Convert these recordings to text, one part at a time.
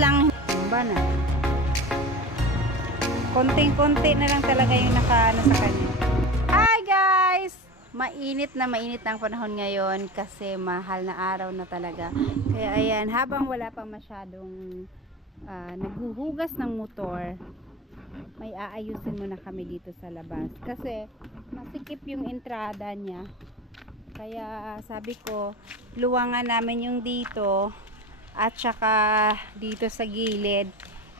lang ba na. Konting-konti na lang talaga yung nakaano sa kanya. Hi guys! Mainit na ang panahon ngayon kasi mahal na araw na talaga. Kaya ayan, habang wala pa masyadong naghuhugas ng motor, may aayusin muna kami dito sa labas. Kasi masikip yung entrada niya. Kaya sabi ko, luwangan namin yung dito at saka dito sa gilid.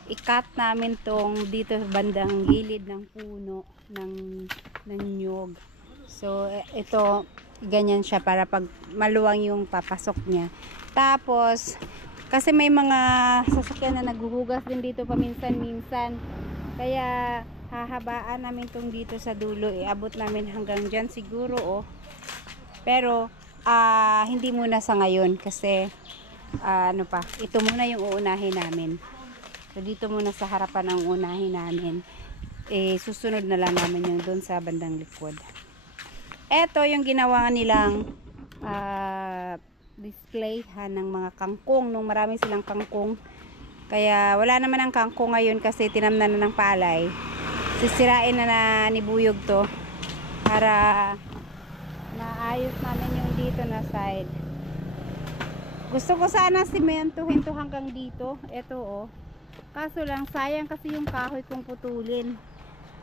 I-cut namin tong dito bandang gilid ng puno ng nyug. So ito ganyan siya para pag maluwang yung papasok niya. Tapos kasi may mga sasakyan na naghuhugas din dito paminsan-minsan. Kaya hahabaan namin tong dito sa dulo. Iabot namin hanggang dyan siguro Pero hindi muna sa ngayon kasi ano pa, ito muna yung uunahin namin. So dito muna sa harapan ang unahin namin. Susunod na lang namin yung doon sa bandang likod. Ito yung ginawa nilang display ng mga kangkong. Nung marami silang kangkong. Kaya wala naman ang kangkong ngayon kasi tinamnan na ng palay. Sisirain na ni Buyog to para naayos namin yung dito na side. Gusto ko sana simentohin to hanggang dito. Ito kaso lang sayang kasi yung kahoy kong putulin.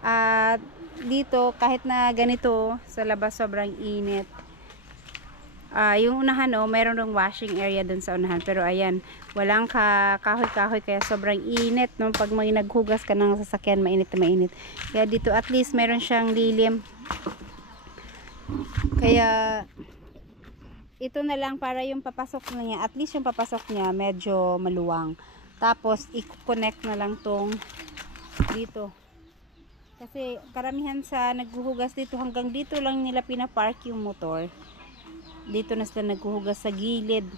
At dito kahit na ganito sa labas sobrang init. Yung unahan mayroon ng washing area dun sa unahan, pero ayan walang kahoy-kahoy kaya sobrang init no? Pag may naghugas ka ng sasakyan mainit na mainit. Kaya dito at least meron siyang lilim. Kaya ito na lang para yung papasok niya, at least yung papasok niya medyo maluwang. Tapos i-connect na lang tong dito. Kasi karamihan sa naghuhugas dito hanggang dito lang nila pinapark yung motor. Dito na sila naghuhugas sa gilid.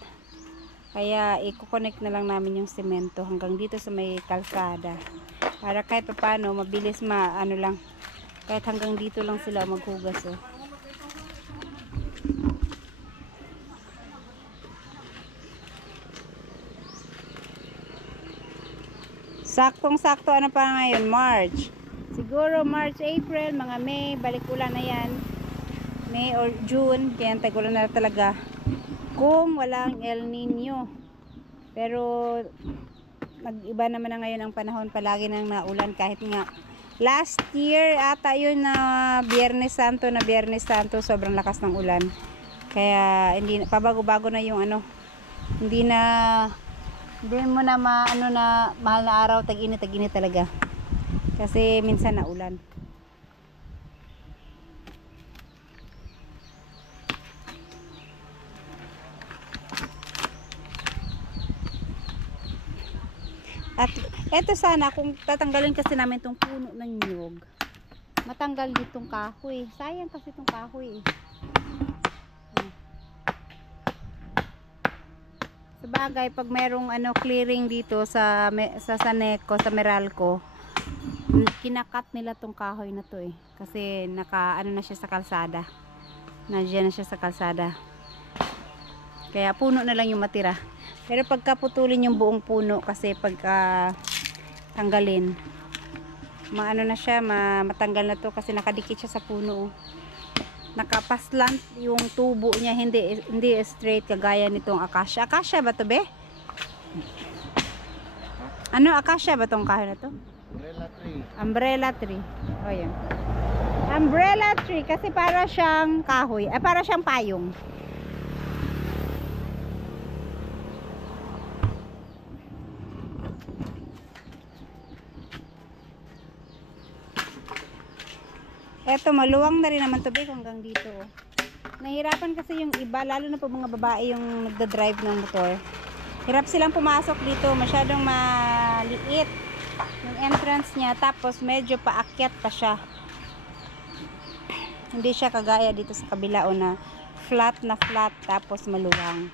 Kaya i-connect na lang namin yung semento hanggang dito sa may kalsada. Para kahit paano mabilis ano lang. Kahit hanggang dito lang sila maghugas Saktong-sakto ano pa ngayon? March. Siguro March, April, mga May, balik ulan na yan. May or June, kaya tag-ulan na talaga. Kung walang El Nino. Pero nag-iba naman na ngayon ang panahon, palagi nang naulan kahit nga last year ata yun na Biyernes Santo, sobrang lakas ng ulan. Kaya hindi pabago-bago na yung hindi mo na na mahal na araw, tag-init talaga. Kasi minsan naulan. At eto sana kung tatanggalin kasi namin tong puno ng nyug. Matanggal ditong kahoy. Sayang kasi tong kahoy Sabagay, pag merong clearing dito sa Saneco, sa Meralco, kinakat nila tong kahoy na to kasi naka na siya sa kalsada. Nandiyan na siya sa kalsada. Kaya puno na lang yung matira. Pero pagka putulin yung buong puno kasi pagka tanggalin, na siya, matanggal na to kasi nakadikit siya sa puno. Nakapaslant yung tubo niya, hindi straight kagaya nitong acacia. Acacia ba to be? Acacia ba tong kahoy na to? Umbrella tree. Umbrella tree. Yan. Umbrella tree kasi para siyang kahoy, para siyang payong. Eto, maluwang na rin naman to hanggang dito. Nahirapan kasi yung iba, lalo na po mga babae yung nagda-drive ng motor. Hirap silang pumasok dito, masyadong maliit yung entrance niya, tapos medyo paakyat pa siya. Hindi siya kagaya dito sa kabila na flat tapos maluwang.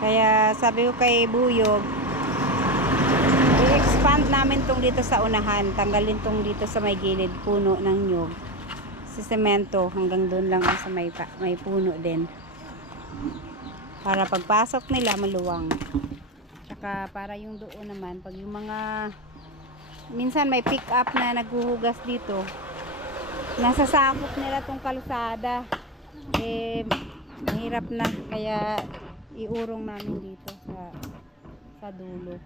Kaya sabi ko kay Buyog, i-expand namin tong dito sa unahan, tanggalin tong dito sa may gilid puno ng nyug, si semento hanggang doon lang sa may puno din. Para pagpasok nila maluwang. Tsaka para yung doon naman, pag yung mga minsan may pick up na naghuhugas dito, nasasakop nila tong kalsada. Mahirap na, kaya iurong namin dito sa dulo.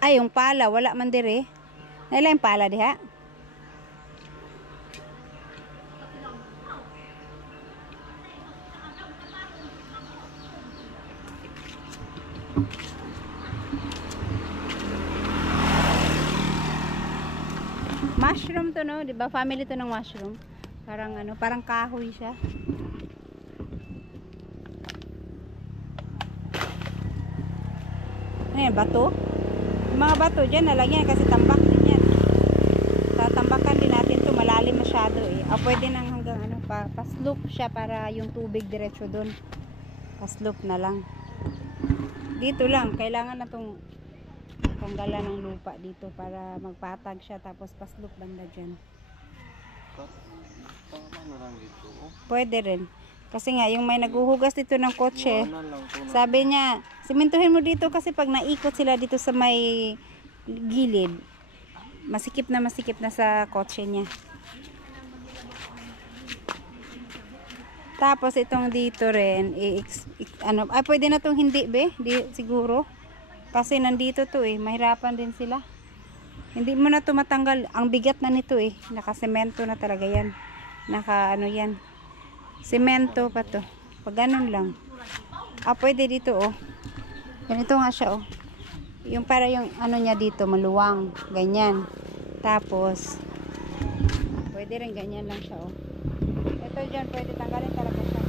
Ay, yung pala, wala man dire. Naila yung pala diha. Mushroom to, no? Diba? Family to ng mushroom. Parang ano, parang kahoy siya. Ano yan, bato? Yung mga bato dyan na lang yan kasi tambak din yan. Tatambakan din natin to, malalim masyado eh. Pwede nang hanggang ano, pa-slope siya para yung tubig diretso dun. Pa-slope na lang. Dito lang, kailangan na tong tanggalan ng lupa dito para magpatag siya, tapos pa-slope banda dyan. Pwede rin. Kasi nga, yung may naguhugas dito ng kotse, sabi niya, simentuhin mo dito kasi pag naikot sila dito sa may gilid, masikip na sa kotse niya. Tapos itong dito rin, pwede na tong hindi be, siguro. Kasi nandito to eh, mahirapan din sila. Hindi mo na to matanggal, ang bigat na nito eh, nakasemento na talaga yan. Yan. Semento pa to. Pag ganun lang. Pwede dito oh. Ganito nga siya oh. Yung para yung ano niya dito, maluwang. Ganyan. Tapos, pwede rin ganyan lang siya oh. Ito dyan, pwede tanggalin talaga siya.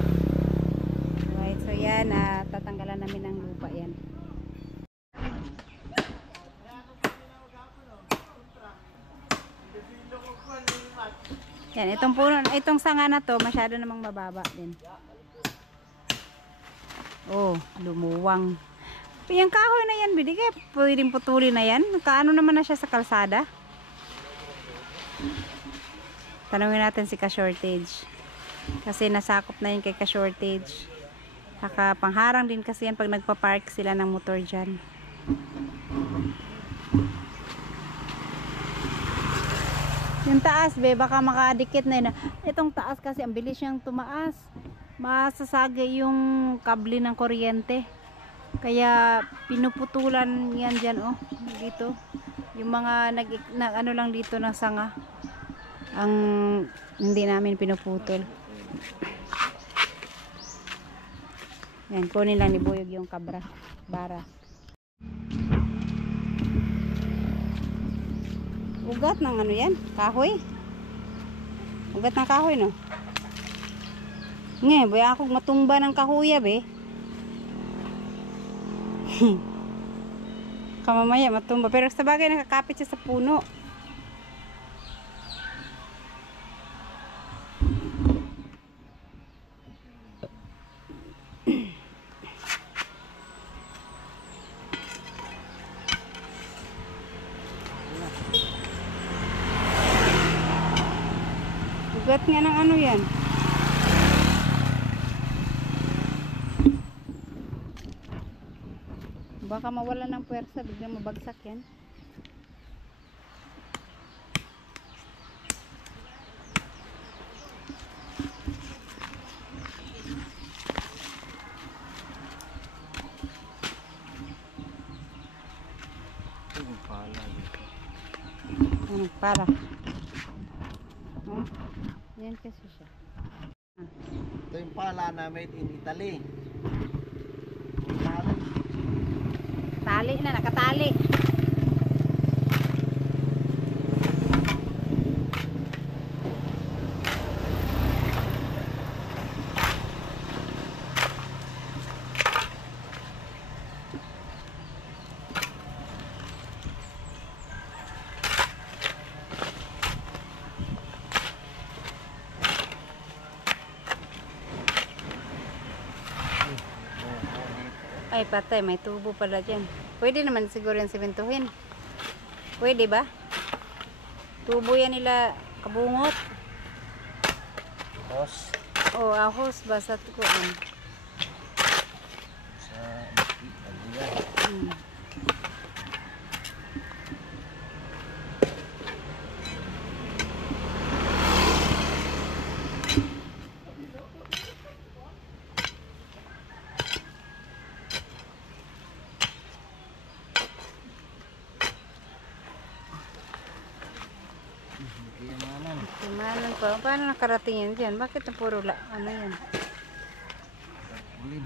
Right, so yan, tatanggalan namin ng lupa yan. Yan, itong puno, itong sanga na to, masyado namang mababa din. Oh, lumuwang. Yung kahoy na yan, bidigay, pwedeng putulin na yan. Kaano naman na siya sa kalsada? Tanungin natin si Ka-Shortage. Kasi nasakop na yun kay Ka-Shortage. Saka pangharang din kasi yan pag nagpa-park sila ng motor dyan. Yung taas, be, baka makadikit na yun. Itong taas kasi, ang bilis niyang tumaas. Masasagay yung kable ng kuryente. Kaya, pinuputulan yan dyan, oh. Dito. Yung mga, ano lang dito ng sanga. Ang, hindi namin pinuputol. Yan, kunin lang ni Boyog yung bara. Ugat ng ano yan? Kahoy? Ugat ng kahoy, no? Ngayon, boy, ako matumba ng kahoya, be. Kamamaya, matumba. Pero sa bagay, nakakapit siya sa puno. Ugat nga ng ano yan. Baka mawala ng puwersa, biglang mabagsak yan. Para. Yan kasi siya. Ito yung pala na made in Italy. Tali na, nakatali. Ay, patay, may tubo pala dyan. Pwede naman siguro yung simentuhin. Pwede ba? Tubo yan nila kabungot. Tapos, Oh, ahos basta kuan. sa baki, aluya. Mm. Kiyamanan. Kumanan pa. Paano nakarating yan dyan? Bakit na puro ano yan? Ulin.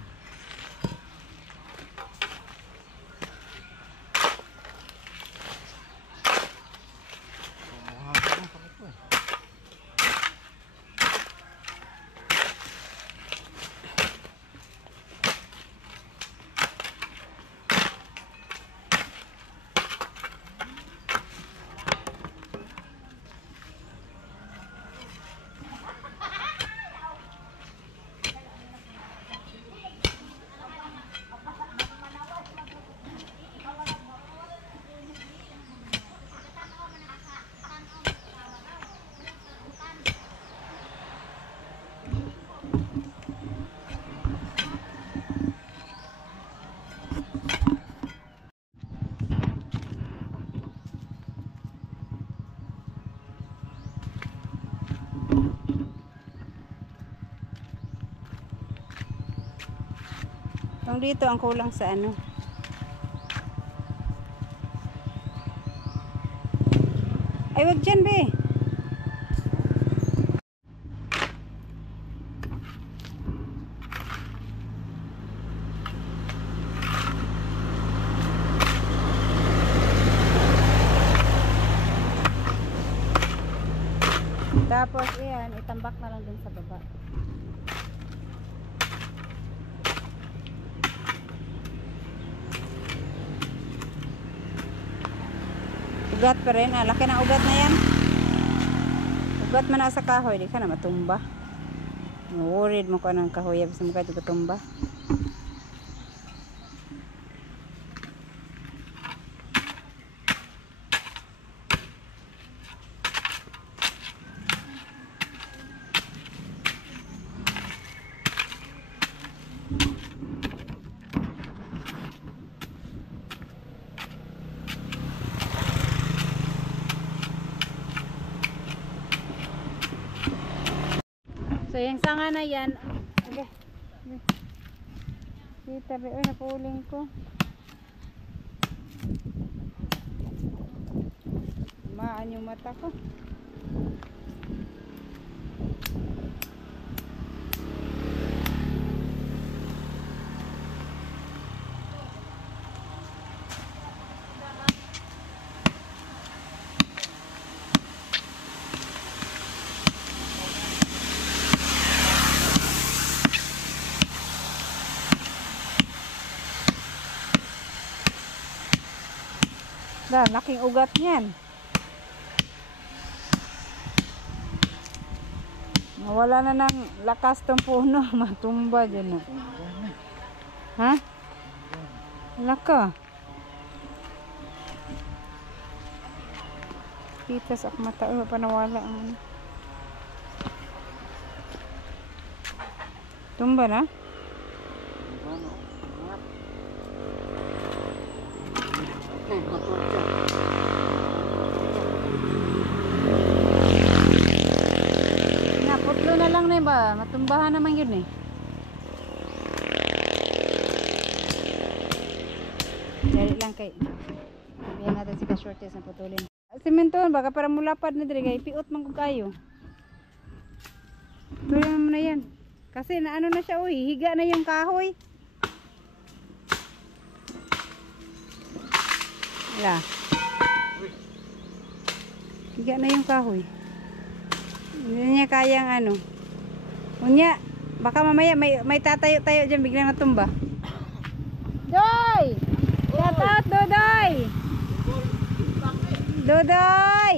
Yung dito ang kulang sa ano. Ay, wag dyan, be. Tapos, ayan, itambak na lang dun sa baba. Ugat pa rin. Laki ng ugat na yan. Ugat man na sa kahoy. Di ka na matumba. Worried mo ko ng kahoy. Bisa mo ka ito matumba. So, yung sanga na yan. Okay. Kita ba? Uy, napuling ko. Maan yung mata ko. Laking ugat niyan. Wala na ng lakas tong puno. Matumba dyan na. Ha? Laka. Kita sa mata. Uy, panawala ang ano. Tumba na? Naputlo na lang na ba? Matumbahan naman yun eh. Dali lang kay. Sabihan natin si ka-shorties na putulin. Simento, baka para mulapad na diri kay piot man kung kayo. Tuloy mo na yan. Kasi naano na siya, uy, higa na yung kahoy. Wala. Higa na yung kahoy. Hindi niya kayang ano. Unya, baka mamaya may tatayo-tayo dyan, biglang natumba. Doy! Shout out, Dodoy! Dodoy!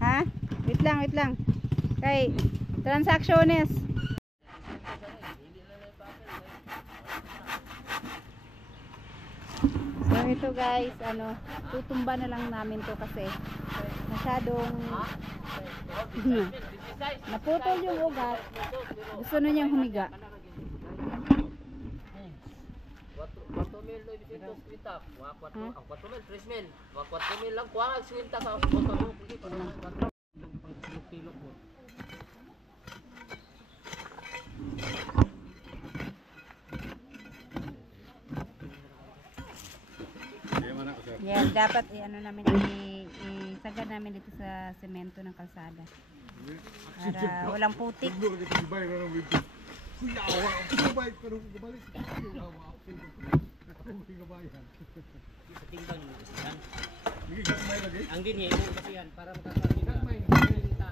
Ha? Wait lang. Kay, transactionist. So, So ito guys, tutumba na lang namin to kasi masyadong naputol yung ugat. Gusto na niyang humiga. 4,900, 4,000 lang kuha ang swinta sa hospital. Yan, dapat namin isagad namin dito sa semento ng kalsada. Para walang putik. Ang dinhi mo kasi yan para makakita sa isinta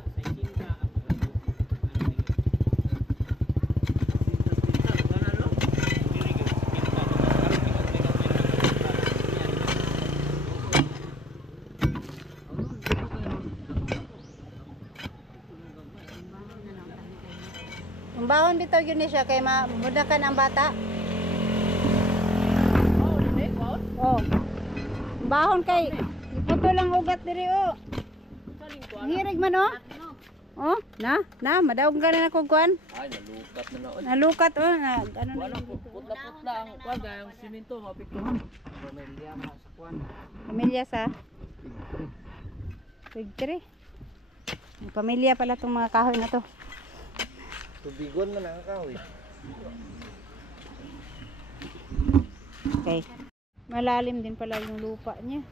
Ang bahon bitaw yun siya kay mamudakan ang bata. Oh. Bahon kay iputol lang ugat diri oh. Hirig man oh. Oh, madawag ka na kukuan. ay nalukat na noon. Nalukat oh, ano na Wala yun dito. putla-putla ang kuan ang simento mapiktuhan. Pamilya sa kuan. Pamilya sa Tigre. Pamilya pala tong mga kahoy na to. Tubigon man ang kahoy. Okay. Malalim din pala yung lupa niya.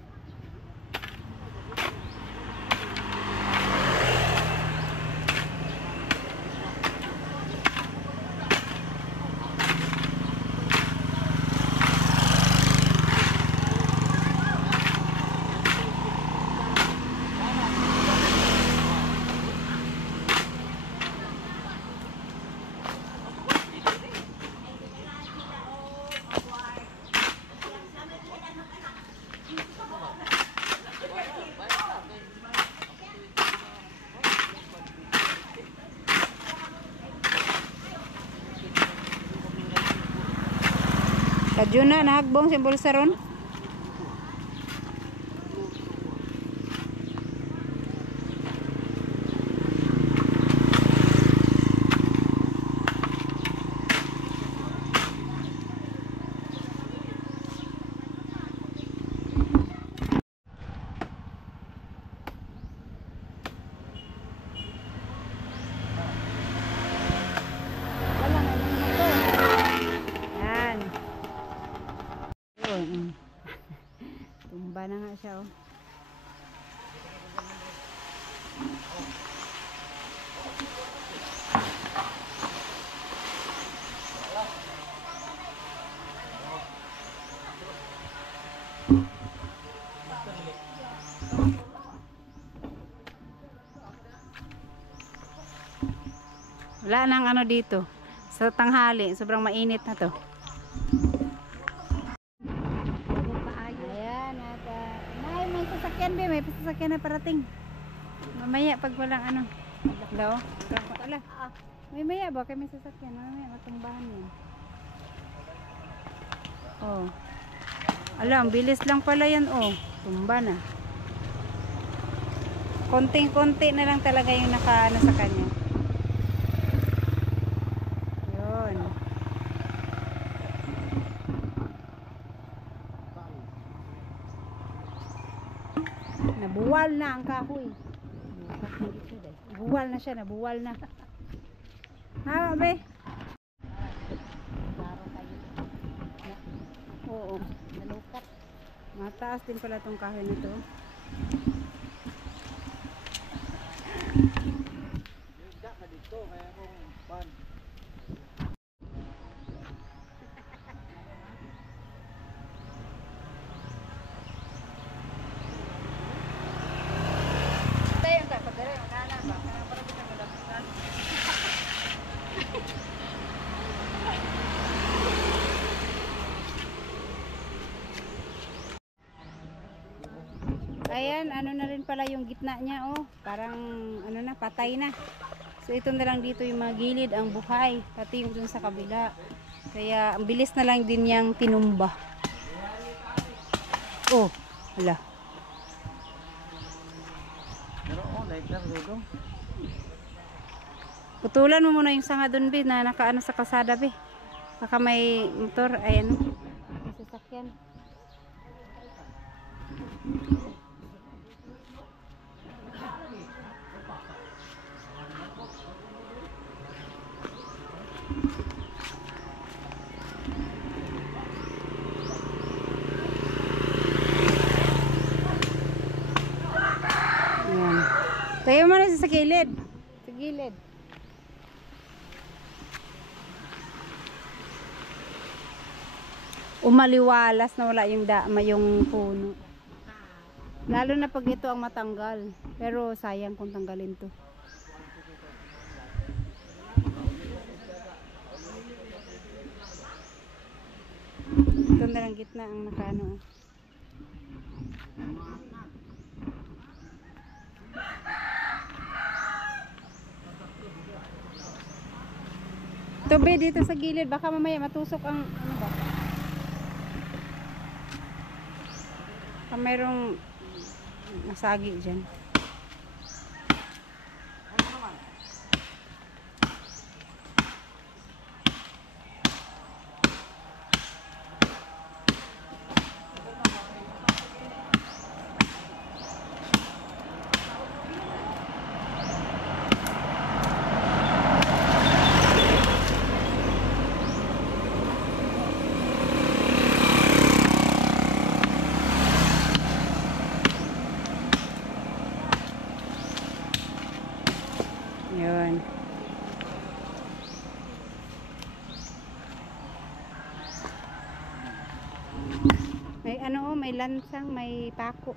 Kadyo na, nahagbong si bulsa ron. Wala na yung motor. Yan. Tumba na nga siya oh. Wala nang dito. Sa tanghali, sobrang mainit na to. Ayan, at may sasakyan ba? May sasakyan na parating. Mamaya pag walang daw. Wala. May maya ba? Kaya may sasakyan. Mamaya matumbahan yan. Oh. Alam, bilis lang pala yan oh. Tumba na. Konting-konti na lang talaga yung naka sa kanya. Yun. Nabuwal na ang kahoy. Nabuwal na siya, nabuwal na. Ha, be? Oo, nalukat. Mataas din pala tong kahoy na to. Ayan, na rin pala yung gitna niya oh. Parang na, patay na. So ito na lang dito yung mga gilid ang buhay, pati yung dun sa kabila. Kaya ang bilis na lang din niyang tinumba. Oh, hala. Pero lighter dito. Putulan mo muna yung sanga dun, be, na nakaano sa kalsada, be. Baka may motor, ay ano, may sasakyan. Ayan. Tayo mo na sa gilid. Sa gilid. Umaliwalas na wala yung puno. Lalo na pag ito ang matanggal. Pero sayang kung tanggalin to. Ito na lang gitna ang nakaano. Tubi dito sa gilid, baka mamaya matusok ang ano ba? Baka mayroong masagi dyan. Yun. May ano, may lansang, may pako.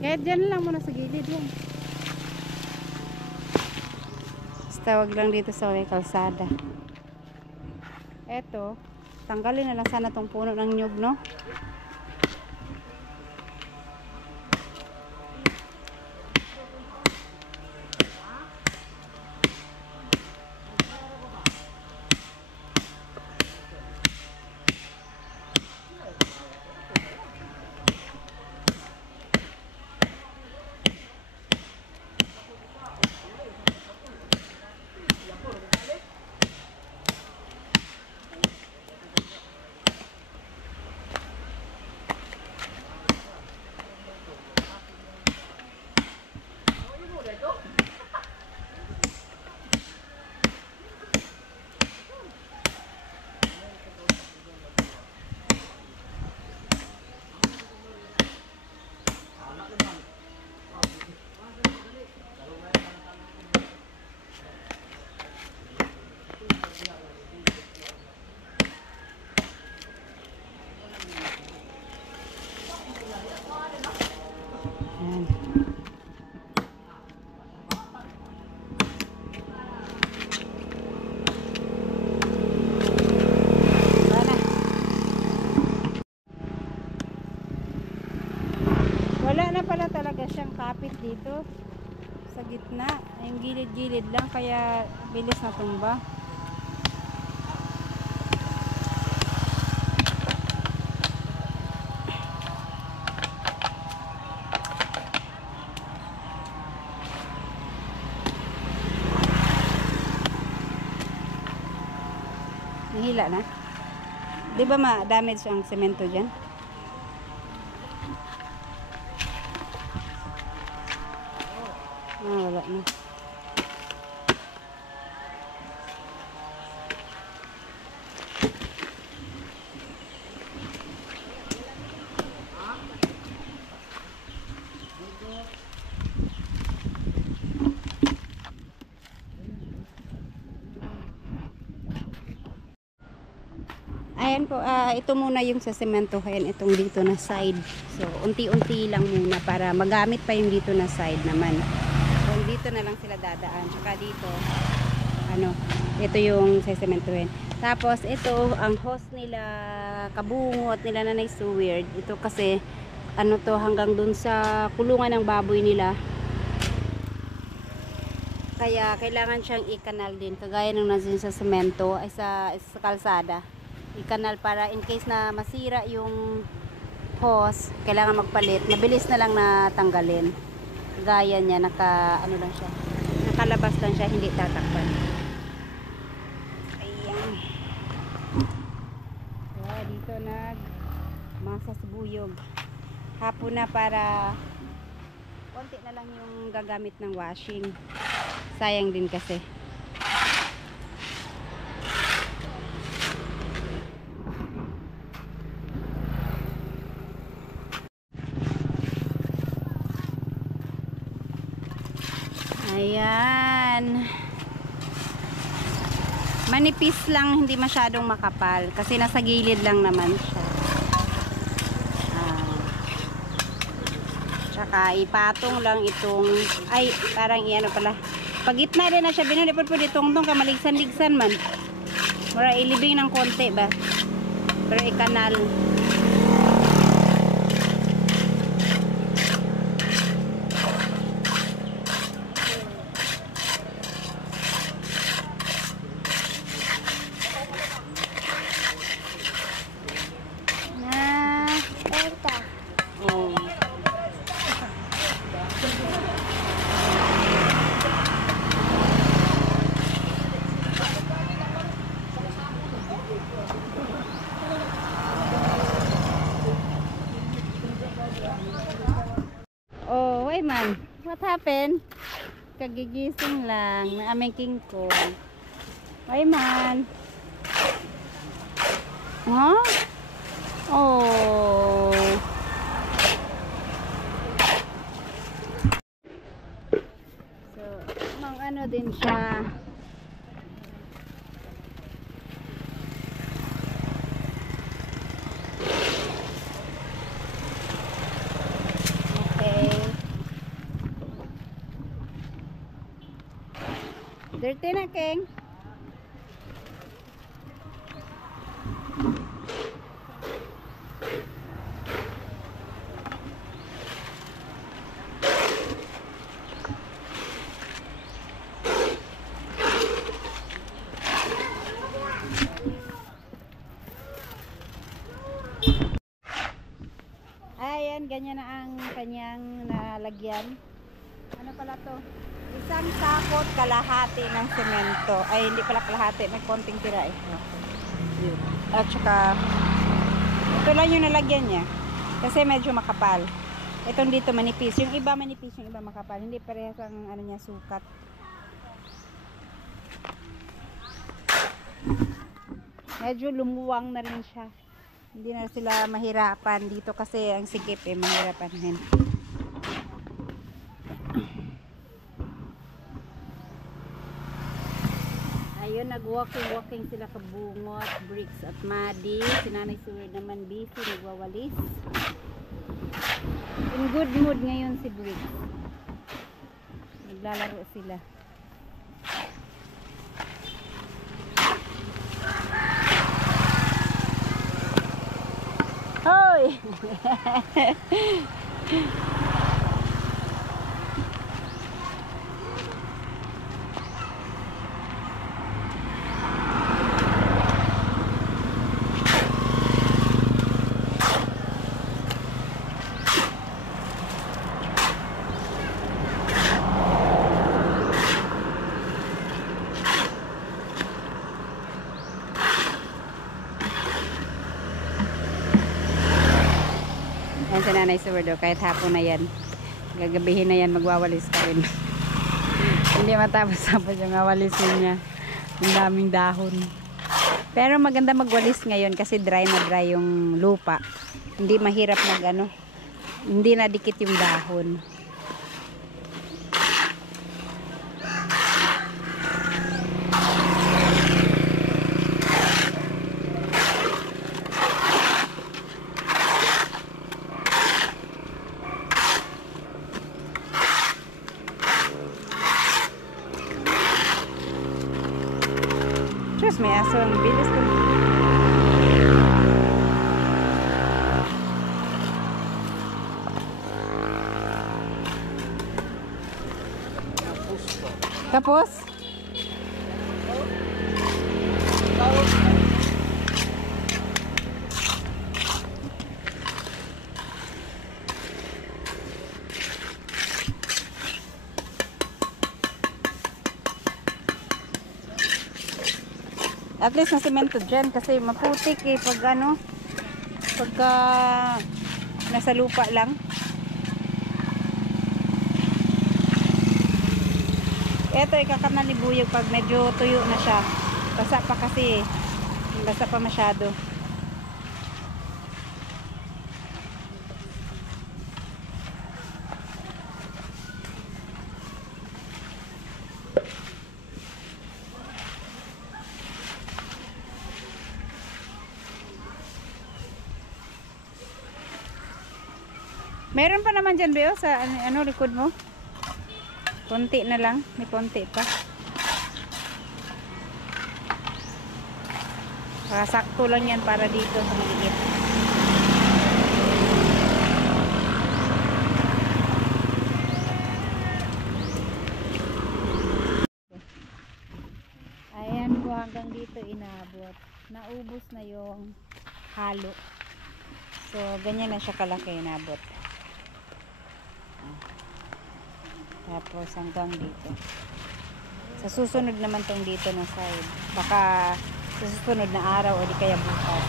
Kaya dyan lang muna sa gilid yan. Basta wag lang dito sa may kalsada. Eto, tanggalin na lang sana tong puno ng nyug, no? Ayan. Wala na pala talaga siyang kapit dito sa gitna. Yung gilid-gilid lang kaya bilis na tumba. Nahila na. Di ba ma-damage ang semento dyan? Ah, wala na. Ayan po, ito muna yung sa sementohin, itong dito na side. So, unti-unti lang muna para magamit pa yung dito na side naman. So, dito na lang sila dadaan. Saka dito, ano, ito yung sa sementohin. Tapos, ito, ang hose nila, kabungot nila na so weird. Ito kasi, ano to, hanggang dun sa kulungan ng baboy nila. Kaya kailangan siyang i-canal din. Kagaya nung nandiyan sa semento, ay sa kalsada. I-canal para in case na masira yung hose, kailangan magpalit. Mabilis na lang na tanggalin. Kagaya niya, ano lang siya. Nakalabas lang siya, hindi tatakpan. Ayan. So, dito masa sibuyog. Hapon na para konti na lang yung gagamit ng washing. Sayang din kasi. Ayan. Manipis lang, hindi masyadong makapal. Kasi nasa gilid lang naman siya. Tsaka ipatong lang itong, ay parang iano pala. Pag gitna rin na siya, binulipod po ditong ka maligsan-ligsan man. Mura ilibing ng konti ba? Pero ikanal. Oh, wait man. What happened? Kagigising lang na aming king kong. Wait man. Huh? Oh. So, mang ano din siya. Dirty na, King. Ayan, ganyan na ang kanyang nalagyan. Ano pala to? Isang sakot kalahati ng semento. Ay, hindi pala kalahati. May konting tira eh. At saka, ito lang yung nalagyan niya. Kasi medyo makapal. Itong dito manipis. Yung iba manipis, yung iba makapal. Hindi parehas ang ano niya, sukat. Medyo lumuwang na rin siya. Hindi na sila mahirapan dito kasi ang sikip eh, mahirapan din. Ayun, nag-walking sila kabungot, Bricks at Maddie. Si Nanay Seward naman busy, nagwawalis. In good mood ngayon si Bricks. Naglalaro sila. Hoy! Yan si Nanay Seward, kahit hapon na yan. Gagabihin na yan, magwawalis ka rin. Hindi matapos-tapos yung awalisin niya. Ang daming dahon. Pero maganda magwalis ngayon kasi dry na dry yung lupa. Hindi mahirap hindi na dikit yung dahon. Diyos, may aso. Ang bilis ko. Tapos? At least na semento dyan kasi maputik eh pag ano, pagka nasa lupa lang. Ito ikakanal ni Buyog pag medyo tuyo na siya. Basa pa kasi eh. Basa pa masyado. Meron pa naman dyan, Beo, sa ano, likod mo. Konti na lang. May konti pa. Sakto lang yan para dito sa maligit. Ayan po, hanggang dito inabot. Naubos na yung halo. So, ganyan na siya kalaki inabot. Tapos hanggang dito. Sa susunod naman tong dito na side. Baka sa susunod na araw o di kaya bukas.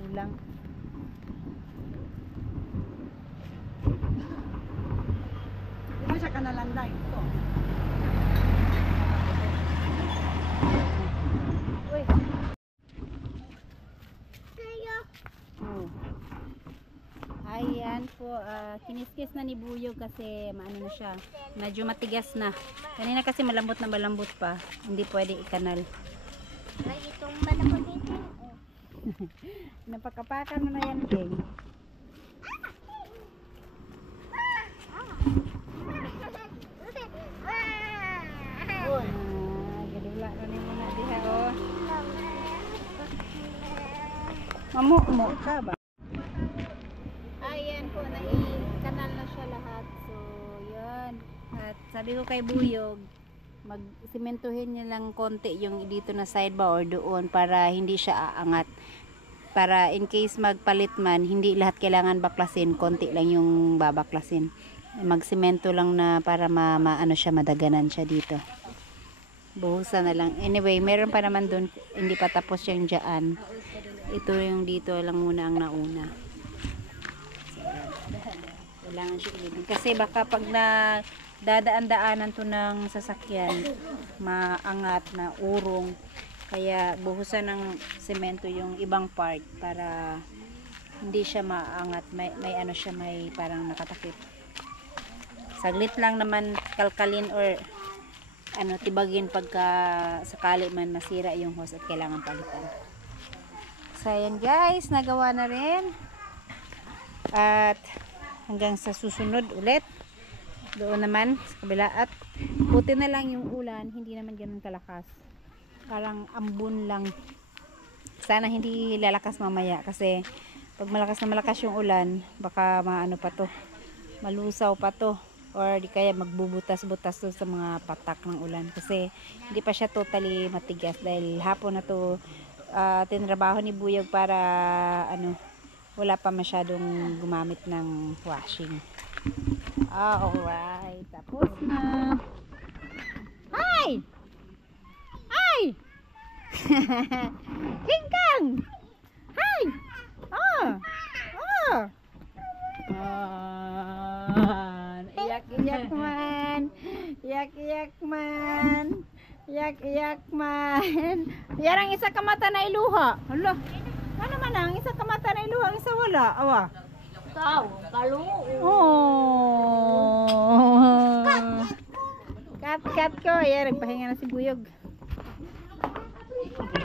Yun lang. Hindi siya kanalanday. Ito. Uy. Ayan po, kiniskis na ni Buyog kasi maano na siya, medyo matigas na. Kanina kasi malambot na malambot pa, hindi pwede ikanal. Ay, itong malambot dito. Napakapakan mo na yan, King. Gadula na ni mo na diha, oh. Mamu ka ba? Ayan po, nai-kanal na siya lahat. So, yun. At sabi ko kay Buyog, mag-simentuhin niya lang konti yung dito na side ba or doon para hindi siya aangat. Para in case magpalit man, hindi lahat kailangan baklasin, konti lang yung babaklasin. Magsimento lang na para maano siya, madaganan siya dito. Buhusan na lang. Anyway, meron pa naman doon, hindi pa tapos yung dyan. Ito yung dito lang muna ang nauna. Kailangan siya ilibing. Kasi baka pag na dadaan-daanan to ng sasakyan, maangat na urong. Kaya buhusan ng semento yung ibang part para hindi siya maangat. May ano siya, may parang nakatakip. Saglit lang naman kalkalin or ano, tibagin pagka sakali man nasira yung hose at kailangan palitan. So ayan guys, nagawa na rin. At hanggang sa susunod ulit doon naman sa kabila. At buti na lang yung ulan, hindi naman ganun kalakas, parang ambon lang. Sana hindi lalakas mamaya kasi pag malakas na malakas yung ulan, baka maano pa to, malusaw pa to, or di kaya magbubutas-butas to sa mga patak ng ulan kasi hindi pa siya totally matigas dahil hapon na to tinrabaho ni Buyog para ano, wala pa masyadong gumamit ng washing. Alright, tapos na. Hi! Hi! King Kang! Hi! Oh! Oh! Iyak-iyak man! Iyak-iyak man! Iyak-iyak man! Yan ang isa kamata na iluha. Hala! Ano man ang isa kamata na iluha, ang isa wala. Awa. Ikaw, kaluo. Oh. Kat ko. Ayan, nagpahinga na si Buyog.